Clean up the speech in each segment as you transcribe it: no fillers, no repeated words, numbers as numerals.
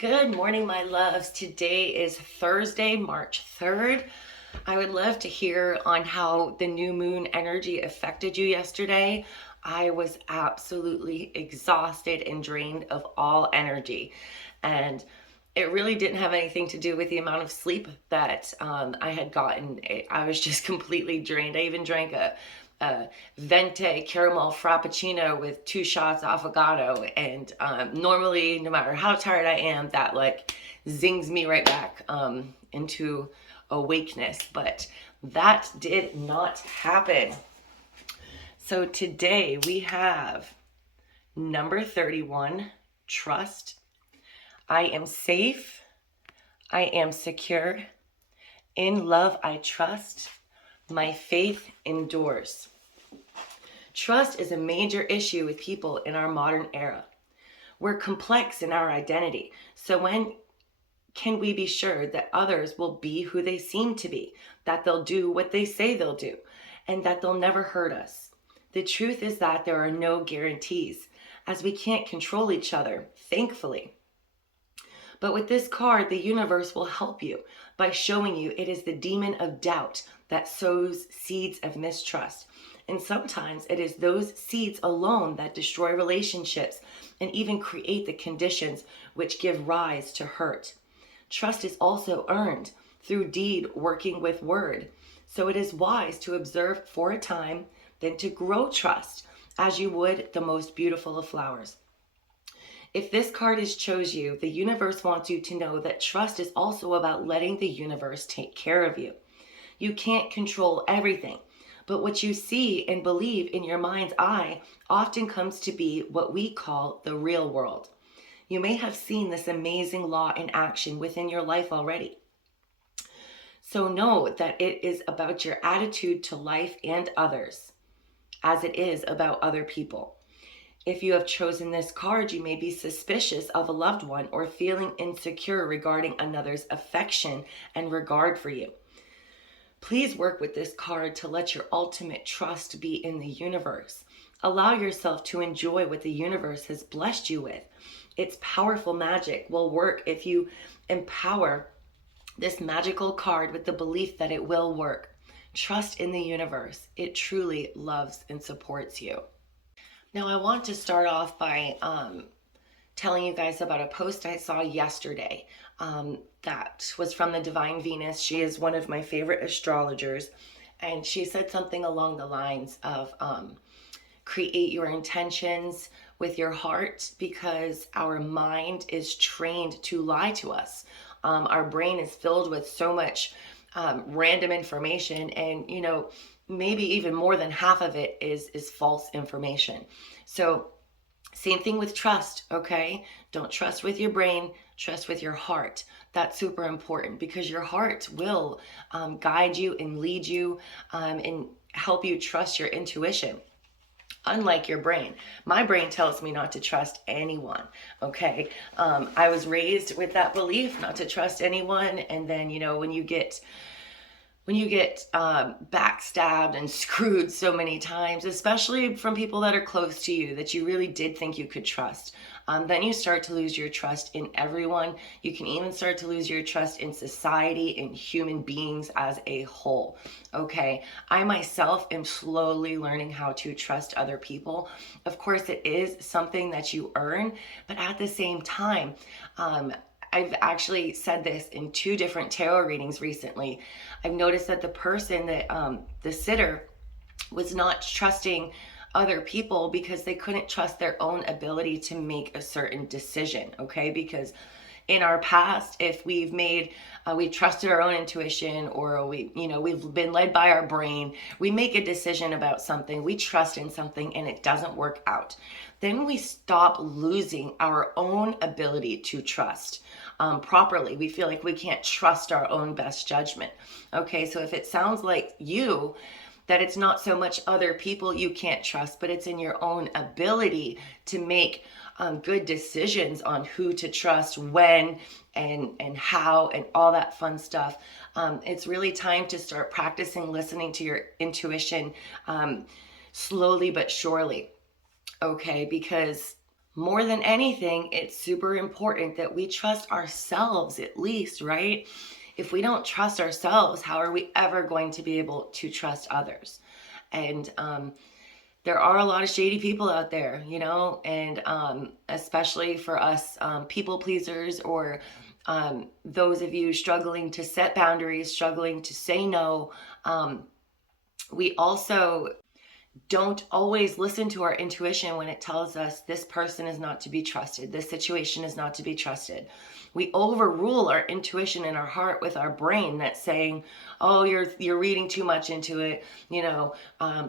Good morning, my loves. Today is Thursday, March 3rd. I would love to hear on how the new moon energy affected you yesterday. I was absolutely exhausted and drained of all energy. And it really didn't have anything to do with the amount of sleep that I had gotten. I was just completely drained. I even drank a venti caramel frappuccino with 2 shots affogato, and normally, no matter how tired I am, that like zings me right back into awakeness, but that did not happen. So today we have number 31, trust. I am safe. I am secure. In love I trust. My faith endures. Trust is a major issue with people in our modern era. We're complex in our identity. So when can we be sure that others will be who they seem to be, that they'll do what they say they'll do, and that they'll never hurt us? The truth is that there are no guarantees, as we can't control each other, thankfully. But with this card, the universe will help you by showing you it is the demon of doubt that sows seeds of mistrust. And sometimes it is those seeds alone that destroy relationships and even create the conditions which give rise to hurt. Trust is also earned through deed working with word. So it is wise to observe for a time, then to grow trust as you would the most beautiful of flowers. If this card has chose you, the universe wants you to know that trust is also about letting the universe take care of you. You can't control everything, but what you see and believe in your mind's eye often comes to be what we call the real world. You may have seen this amazing law in action within your life already. So know that it is about your attitude to life and others, as it is about other people. If you have chosen this card, you may be suspicious of a loved one or feeling insecure regarding another's affection and regard for you. Please work with this card to let your ultimate trust be in the universe. Allow yourself to enjoy what the universe has blessed you with. Its powerful magic will work if you empower this magical card with the belief that it will work. Trust in the universe. It truly loves and supports you. Now, I want to start off by telling you guys about a post I saw yesterday that was from the Divine Venus. She is one of my favorite astrologers, and she said something along the lines of create your intentions with your heart, because our mind is trained to lie to us. Our brain is filled with so much random information, and maybe even more than half of it is false information. So same thing with trust, okay? Don't trust with your brain, trust with your heart. That's super important, because your heart will guide you and lead you and help you trust your intuition. Unlike your brain. My brain tells me not to trust anyone, okay? I was raised with that belief not to trust anyone, and then, when you get backstabbed and screwed so many times, especially from people that are close to you that you really did think you could trust, then you start to lose your trust in everyone. You can even start to lose your trust in society, in human beings as a whole, okay? I myself am slowly learning how to trust other people. Of course, it is something that you earn, but at the same time, I've actually said this in 2 different tarot readings recently. I've noticed that the person that, the sitter, was not trusting other people because they couldn't trust their own ability to make a certain decision, okay? Because in our past, if we've trusted our own intuition, or we've been led by our brain, we make a decision about something, we trust in something, and it doesn't work out. Then we stop losing our own ability to trust properly. We feel like we can't trust our own best judgment. Okay, so if it sounds like that it's not so much other people you can't trust, but it's in your own ability to make good decisions on who to trust, when, and how, and all that fun stuff. It's really time to start practicing listening to your intuition slowly but surely, okay? Because more than anything, it's super important that we trust ourselves at least, right? If we don't trust ourselves, how are we ever going to be able to trust others? And there are a lot of shady people out there, and especially for us people pleasers, or those of you struggling to set boundaries, struggling to say no. We also don't always listen to our intuition when it tells us this person is not to be trusted, this situation is not to be trusted. We overrule our intuition in our heart with our brain that's saying, oh, you're reading too much into it,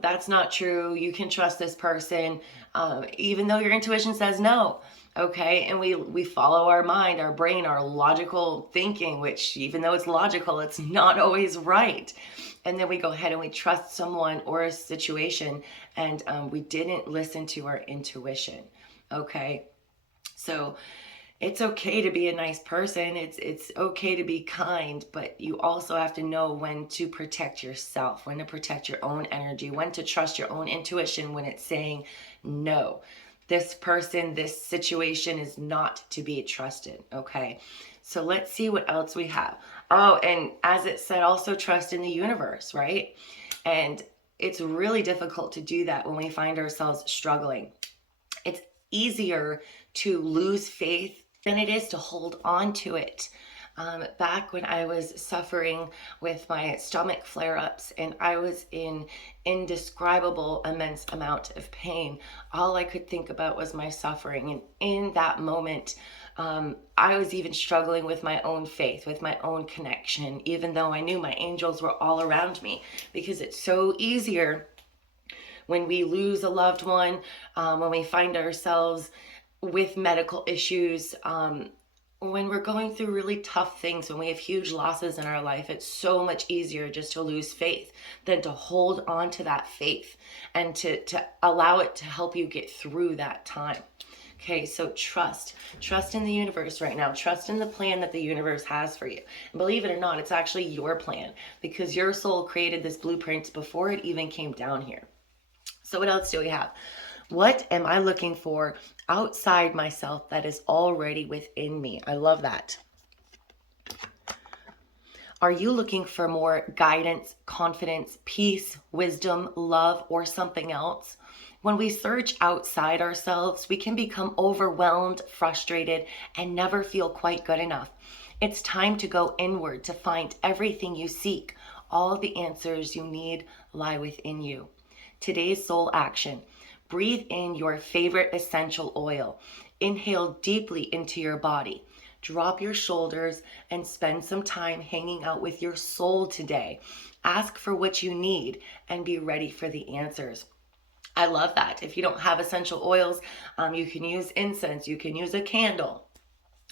that's not true, you can trust this person, even though your intuition says no. Okay, and we follow our mind, our brain, our logical thinking, which even though it's logical, it's not always right. And then we go ahead and we trust someone or a situation, and we didn't listen to our intuition. Okay, so it's okay to be a nice person. It's okay to be kind, but you also have to know when to protect yourself, when to protect your own energy, when to trust your own intuition when it's saying no. This person, this situation is not to be trusted, okay? So let's see what else we have. Oh, and as it said, also trust in the universe, right? And it's really difficult to do that when we find ourselves struggling. It's easier to lose faith than it is to hold on to it. Back when I was suffering with my stomach flare-ups and I was in indescribable, immense amount of pain, all I could think about was my suffering. And in that moment, I was even struggling with my own faith, with my own connection, even though I knew my angels were all around me, because it's so easier when we lose a loved one, when we find ourselves with medical issues, when we're going through really tough things, when we have huge losses in our life, it's so much easier just to lose faith than to hold on to that faith and to allow it to help you get through that time. Okay, so trust in the universe right now. Trust in the plan that the universe has for you. And believe it or not, it's actually your plan, because your soul created this blueprint before it even came down here. So what else do we have? What am I looking for outside myself that is already within me? I love that. Are you looking for more guidance, confidence, peace, wisdom, love, or something else? When we search outside ourselves, we can become overwhelmed, frustrated, and never feel quite good enough. It's time to go inward to find everything you seek. All the answers you need lie within you. Today's soul action. Breathe in your favorite essential oil. Inhale deeply into your body. Drop your shoulders and spend some time hanging out with your soul today. Ask for what you need and be ready for the answers. I love that. If you don't have essential oils, you can use incense, you can use a candle,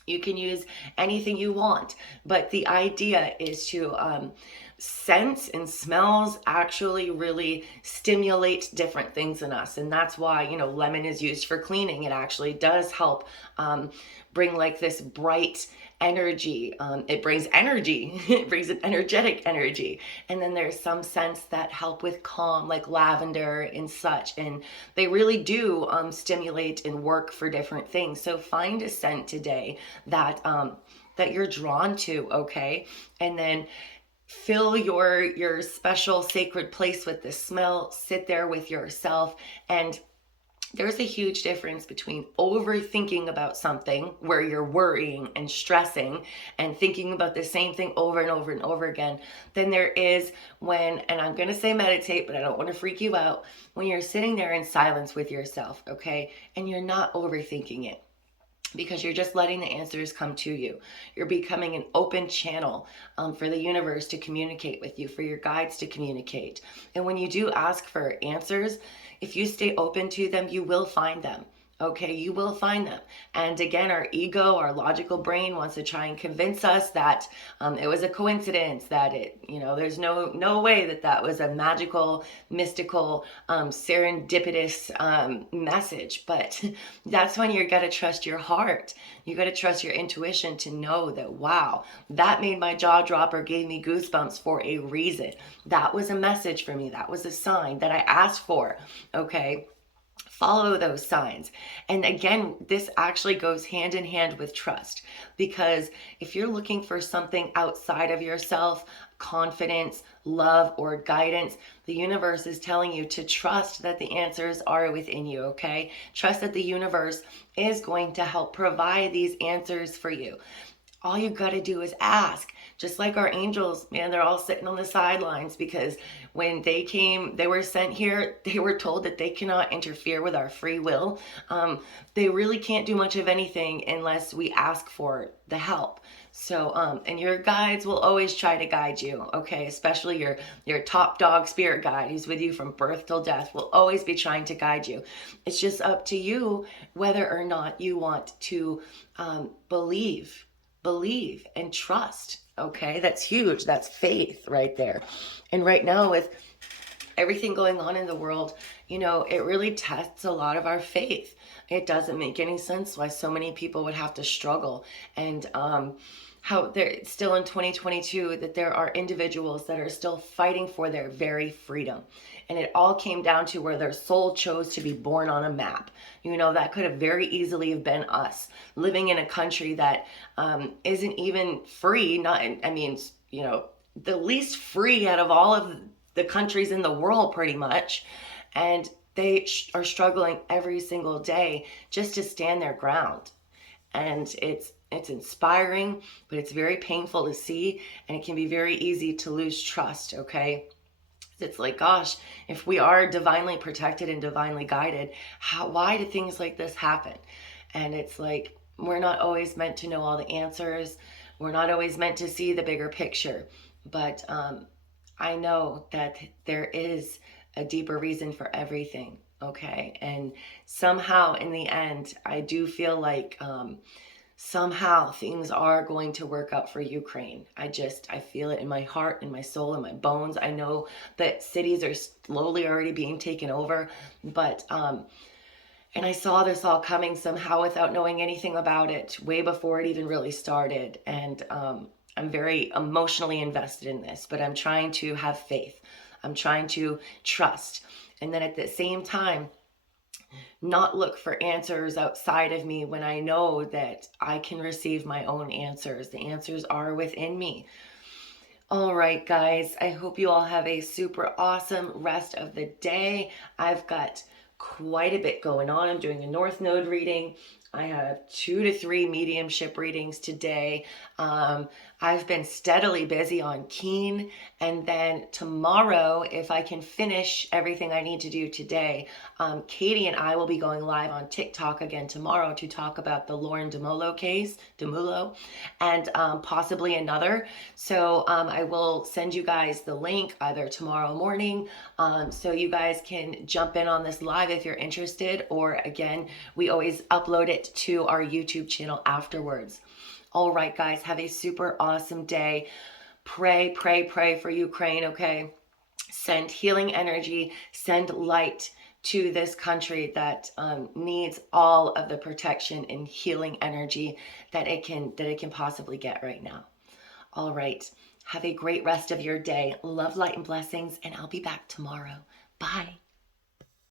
you can use anything you want. But the idea is to scents and smells actually really stimulate different things in us. And that's why, lemon is used for cleaning. It actually does help bring like this bright energy. It brings energy. It brings an energetic energy. And then there's some scents that help with calm, like lavender and such. And they really do stimulate and work for different things. So find a scent today that that you're drawn to, okay? And then fill your special sacred place with the smell. Sit there with yourself. And there's a huge difference between overthinking about something where you're worrying and stressing and thinking about the same thing over and over and over again than there is when, and I'm going to say meditate, but I don't want to freak you out, when you're sitting there in silence with yourself, okay? And you're not overthinking it, because you're just letting the answers come to you. You're becoming an open channel for the universe to communicate with you, for your guides to communicate. And when you do ask for answers, if you stay open to them, you will find them. Okay, you will find them. And again, our ego, our logical brain wants to try and convince us that it was a coincidence, that there's no way that was a magical, mystical, serendipitous message. But that's when you got to trust your heart. You got to trust your intuition to know that, wow, that made my jaw drop or gave me goosebumps for a reason. That was a message for me. That was a sign that I asked for. Okay. follow those signs. And again, this actually goes hand in hand with trust, because if you're looking for something outside of yourself, confidence, love, or guidance, the universe is telling you to trust that the answers are within you, okay? Trust that the universe is going to help provide these answers for you. All you got to do is ask. Just like our angels, man, they're all sitting on the sidelines, because when they came, they were sent here, they were told that they cannot interfere with our free will. They really can't do much of anything unless we ask for the help. So, and your guides will always try to guide you, okay? Especially your top dog spirit guide who's with you from birth till death will always be trying to guide you. It's just up to you whether or not you want to believe and trust. Okay, that's huge. That's faith right there. And right now, with everything going on in the world, you know, it really tests a lot of our faith. It doesn't make any sense why so many people would have to struggle, and how they're still in 2022, that there are individuals that are still fighting for their very freedom. And it all came down to where their soul chose to be born on a map. You know, that could have very easily have been us living in a country that isn't even free. I mean, you know, the least free out of all of the countries in the world, pretty much. And they are struggling every single day just to stand their ground. And it's inspiring, but it's very painful to see, and it can be very easy to lose trust, okay? It's like, gosh, if we are divinely protected and divinely guided, why do things like this happen? And it's like, we're not always meant to know all the answers. We're not always meant to see the bigger picture. But I know that there is a deeper reason for everything, okay? And somehow in the end, I do feel like somehow things are going to work out for Ukraine. I feel it in my heart, in my soul, in my bones. I know that cities are slowly already being taken over, but and I saw this all coming somehow without knowing anything about it way before it even really started. And I'm very emotionally invested in this, but I'm trying to have faith. I'm trying to trust. And then at the same time, not look for answers outside of me when I know that I can receive my own answers. The answers are within me. All right, guys, I hope you all have a super awesome rest of the day. I've got quite a bit going on. I'm doing a North Node reading. I have 2 to 3 mediumship readings today. I've been steadily busy on Keen, and then tomorrow, if I can finish everything I need to do today, Katie and I will be going live on TikTok again tomorrow to talk about the Lauren DeMolo case, and possibly another. So I will send you guys the link either tomorrow morning, so you guys can jump in on this live if you're interested, or again, we always upload it to our YouTube channel afterwards. All right, guys, have a super awesome day. Pray for Ukraine, okay? Send healing energy, send light to this country that needs all of the protection and healing energy that it can possibly get right now. All right, have a great rest of your day. Love, light, and blessings, and I'll be back tomorrow. Bye.